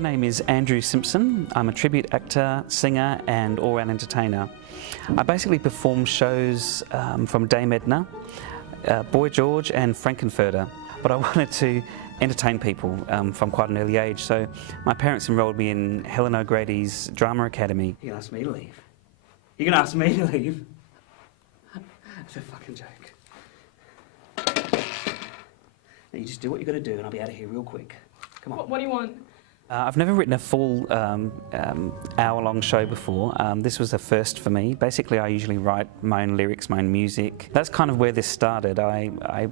My name is Andrew Simpson. I'm a tribute actor, singer and all-round entertainer. I basically perform shows from Dame Edna, Boy George and Frankenfurter, but I wanted to entertain people from quite an early age, so my parents enrolled me in Helen O'Grady's Drama Academy. You're gonna ask me to leave? You're gonna ask me to leave? That's a fucking joke. Now you just do what you gotta do and I'll be out of here real quick. Come on. What do you want? I've never written a full hour-long show before. This was a first for me. Basically, I usually write my own lyrics, my own music. That's kind of where this started. I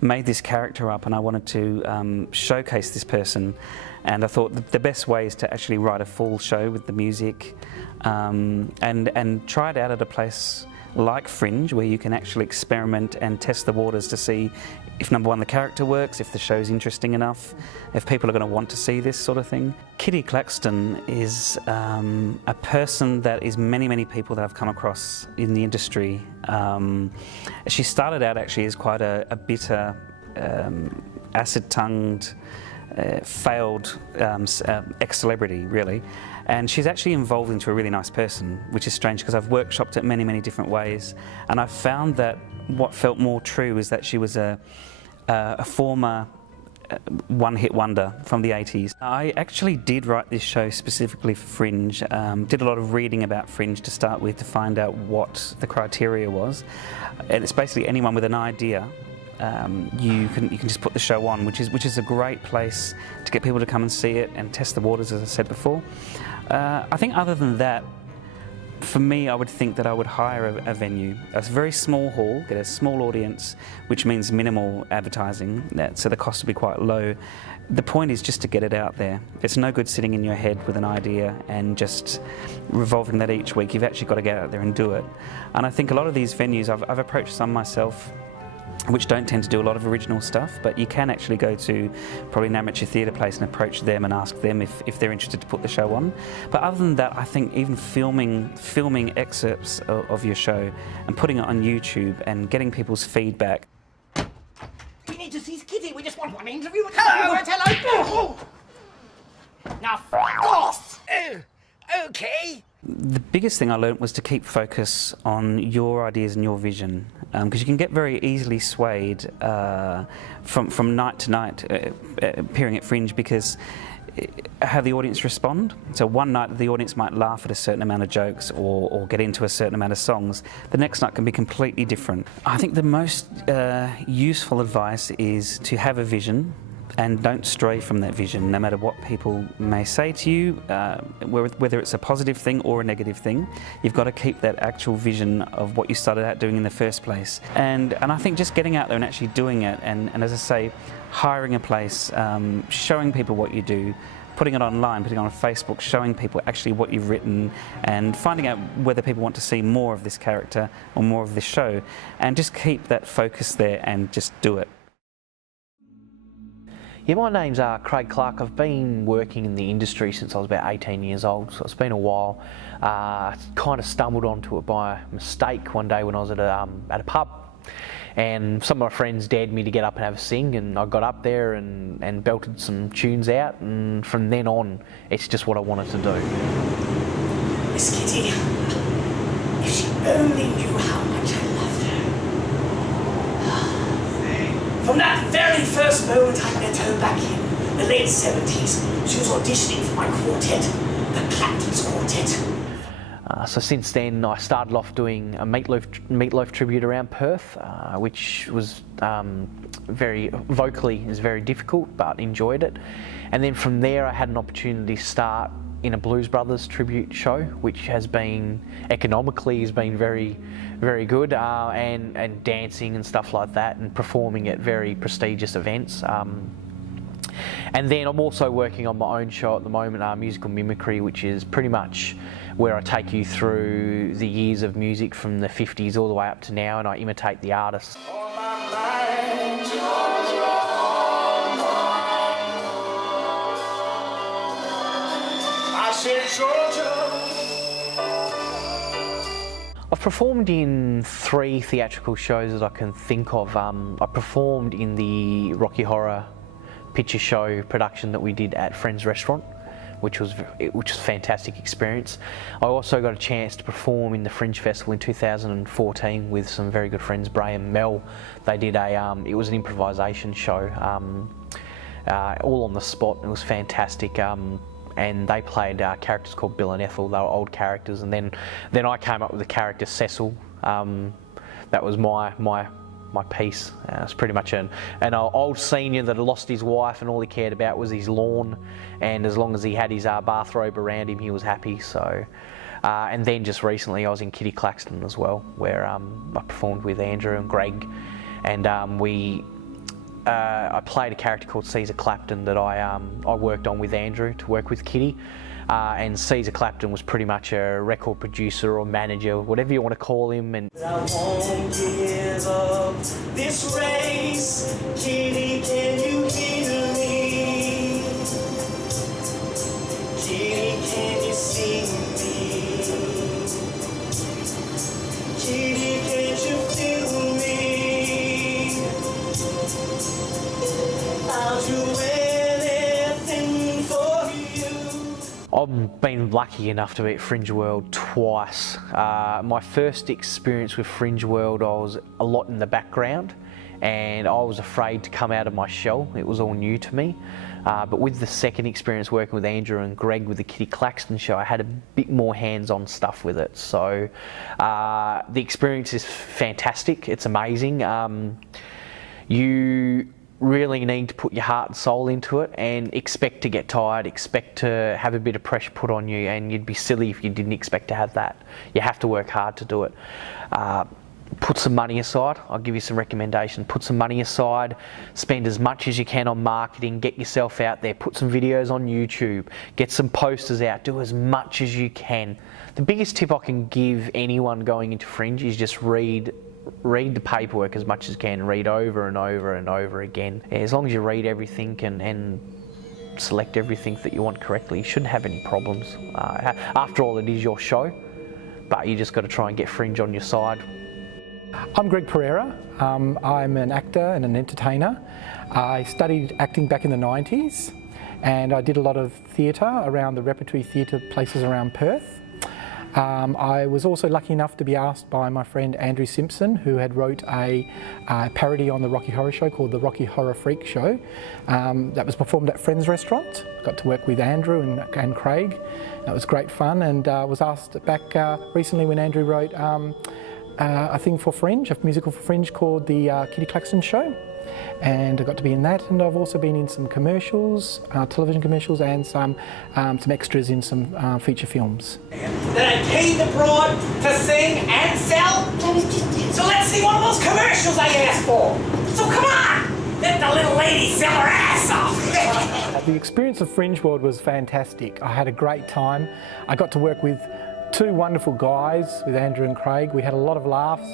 made this character up and I wanted to showcase this person, and I thought the best way is to actually write a full show with the music and try it out at a place like Fringe, where you can actually experiment and test the waters to see if, number one, the character works, if the show's interesting enough, if people are going to want to see this sort of thing. Kitty Claxton is a person that is many people that I've come across in the industry. She started out actually as quite a bitter, acid-tongued, failed ex-celebrity, really. And she's actually evolved into a really nice person, which is strange because I've workshopped it many different ways, and I've found that what felt more true is that she was a former one-hit wonder from the 80s. I actually did write this show specifically for Fringe, did a lot of reading about Fringe to start with to find out what the criteria was, and it's basically anyone with an idea. You can just put the show on, which is a great place to get people to come and see it and test the waters, as I said before. I think other than that, for me, I would think that I would hire a venue, a very small hall, get a small audience, which means minimal advertising, so the cost would be quite low. The point is just to get it out there. It's no good sitting in your head with an idea and just revolving that each week. You've actually got to get out there and do it. And I think a lot of these venues, I've approached some myself, which don't tend to do a lot of original stuff, but you can actually go to probably an amateur theatre place and approach them and ask them if they're interested to put the show on. But other than that, I think even filming excerpts of your show and putting it on YouTube and getting people's feedback. We need to see Kitty. We just want one interview. Hello. Now, f*** off. Okay. The biggest thing I learnt was to keep focus on your ideas and your vision, because you can get very easily swayed from night to night appearing at Fringe, because how the audience respond. So one night the audience might laugh at a certain amount of jokes or get into a certain amount of songs. The next night can be completely different. I think the most useful advice is to have a vision and don't stray from that vision, no matter what people may say to you, whether it's a positive thing or a negative thing. You've got to keep that actual vision of what you started out doing in the first place. And I think just getting out there and actually doing it, and as I say, hiring a place, showing people what you do, putting it online, putting it on Facebook, showing people actually what you've written, and finding out whether people want to see more of this character or more of this show, and just keep that focus there and just do it. Yeah, my name's Craig Clark. I've been working in the industry since I was about 18 years old, so it's been a while. Kind of stumbled onto it by mistake one day when I was at a pub, and some of my friends dared me to get up and have a sing, and I got up there and belted some tunes out, and from then on, it's just what I wanted to do. Miss Kitty, if she only knew how much I loved her. From that very first moment I met her back in the late 70s, she was auditioning for my quartet, the Clapton's Quartet. So since then, I started off doing a Meatloaf tribute around Perth, which was vocally is very difficult, but enjoyed it. And then from there, I had an opportunity to start in a Blues Brothers tribute show, which has been economically very good, and dancing and stuff like that, and performing at very prestigious events. And then I'm also working on my own show at the moment, Musical Mimicry, which is pretty much where I take you through the years of music from the 50s all the way up to now, and I imitate the artists. I've performed in 3 theatrical shows that I can think of. I performed in the Rocky Horror Picture Show production that we did at Friends Restaurant, which was a fantastic experience. I also got a chance to perform in the Fringe Festival in 2014 with some very good friends, Bray and Mel. They did it was an improvisation show, all on the spot. It was fantastic. And they played characters called Bill and Ethel. They were old characters, and then I came up with the character Cecil. That was my piece. It's pretty much an old senior that had lost his wife, and all he cared about was his lawn, and as long as he had his bathrobe around him, he was happy. So, and then just recently I was in Kitty Claxton as well, where I performed with Andrew and Greg, and I played a character called Caesar Clapton that I worked on with Andrew to work with Kitty. And Caesar Clapton was pretty much a record producer or manager, whatever you want to call him. And I won't give up this race. Kitty, can you hear me? Kitty, can you see me? Kitty, can't you feel me? I'll do anything for you. I've been lucky enough to be at Fringe World twice. My first experience with Fringe World, I was a lot in the background, and I was afraid to come out of my shell. It was all new to me. But with the second experience working with Andrew and Greg with the Kitty Claxton show, I had a bit more hands-on stuff with it. So the experience is fantastic. It's amazing. You really need to put your heart and soul into it, and expect to get tired, expect to have a bit of pressure put on you, and you'd be silly if you didn't expect to have that. You have to work hard to do it. Put some money aside. I'll give you some recommendations. Put some money aside, spend as much as you can on marketing, get yourself out there, put some videos on YouTube, get some posters out, do as much as you can. The biggest tip I can give anyone going into Fringe is just read the paperwork as much as you can, read over and over and over again. As long as you read everything and select everything that you want correctly, you shouldn't have any problems. After all, it is your show, but you just got to try and get Fringe on your side. I'm Greg Pereira. I'm an actor and an entertainer. I studied acting back in the 90s, and I did a lot of theatre around the repertory theatre places around Perth. I was also lucky enough to be asked by my friend Andrew Simpson, who had wrote a parody on the Rocky Horror Show called the Rocky Horror Freak Show, that was performed at Friends Restaurant. Got to work with Andrew and Craig. That was great fun, and was asked back recently when Andrew wrote a thing for Fringe, a musical for Fringe called the Kitty Claxton Show. And I got to be in that, and I've also been in some commercials, television commercials, and some extras in some feature films. That I paid the broad to sing and sell? So let's see one of those commercials I asked for. So come on, let the little lady sell her ass off. The experience of Fringe World was fantastic. I had a great time. I got to work with two wonderful guys, with Andrew and Craig. We had a lot of laughs.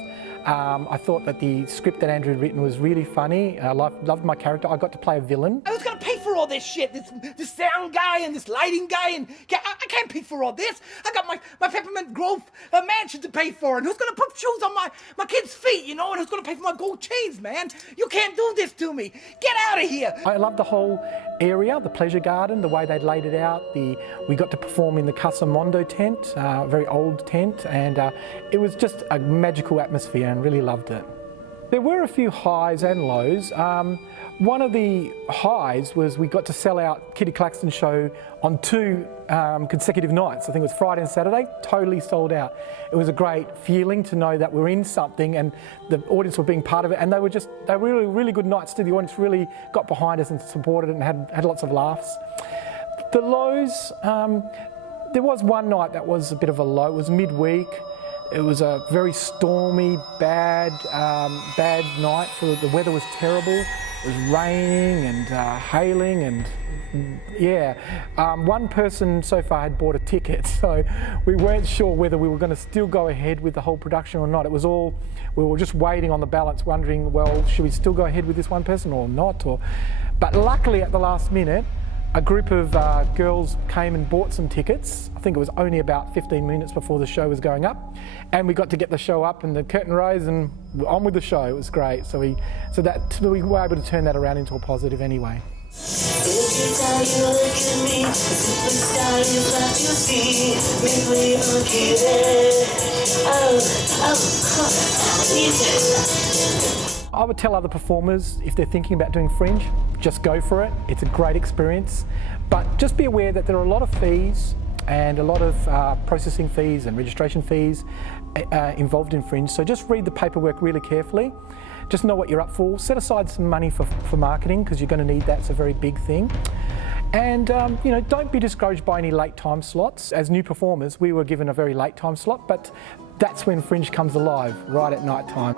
I thought that the script that Andrew had written was really funny. I loved my character. I got to play a villain. I was gonna pay for all this shit, this sound guy and this lighting guy, and I can't pay for all this. I got my Peppermint Grove mansion to pay for, and who's gonna put shoes on my kids' feet, you know, and who's gonna pay for my gold chains, man? You can't do this to me. Get out of here. I loved the whole area, the pleasure garden, the way they'd laid it out. We got to perform in the Casa Mondo tent, a very old tent, and it was just a magical atmosphere, and really loved it. There were a few highs and lows. One of the highs was we got to sell out Kitty Claxton show on 2 consecutive nights. I think it was Friday and Saturday, totally sold out. It was a great feeling to know that we're in something and the audience were being part of it, and they were really, really good nights too. The audience really got behind us and supported it and had lots of laughs. The lows, there was one night that was a bit of a low. It was midweek. It was a very stormy, bad night. The weather was terrible. It was raining and hailing, and yeah. One person so far had bought a ticket, so we weren't sure whether we were going to still go ahead with the whole production or not. It was all, we were just waiting on the balance, wondering, well, should we still go ahead with this one person or not? But luckily at the last minute, a group of girls came and bought some tickets. I think it was only about 15 minutes before the show was going up, and we got to get the show up and the curtain rose and on with the show. It was great. So we were able to turn that around into a positive anyway. Every time you look at me, the superstar is what you see. Make me unkidding. I would tell other performers, if they're thinking about doing Fringe, just go for it. It's a great experience. But just be aware that there are a lot of fees and a lot of processing fees and registration fees involved in Fringe. So just read the paperwork really carefully. Just know what you're up for. Set aside some money for marketing, because you're going to need that. It's a very big thing. And you know, don't be discouraged by any late time slots. As new performers, we were given a very late time slot, but that's when Fringe comes alive, right at night time.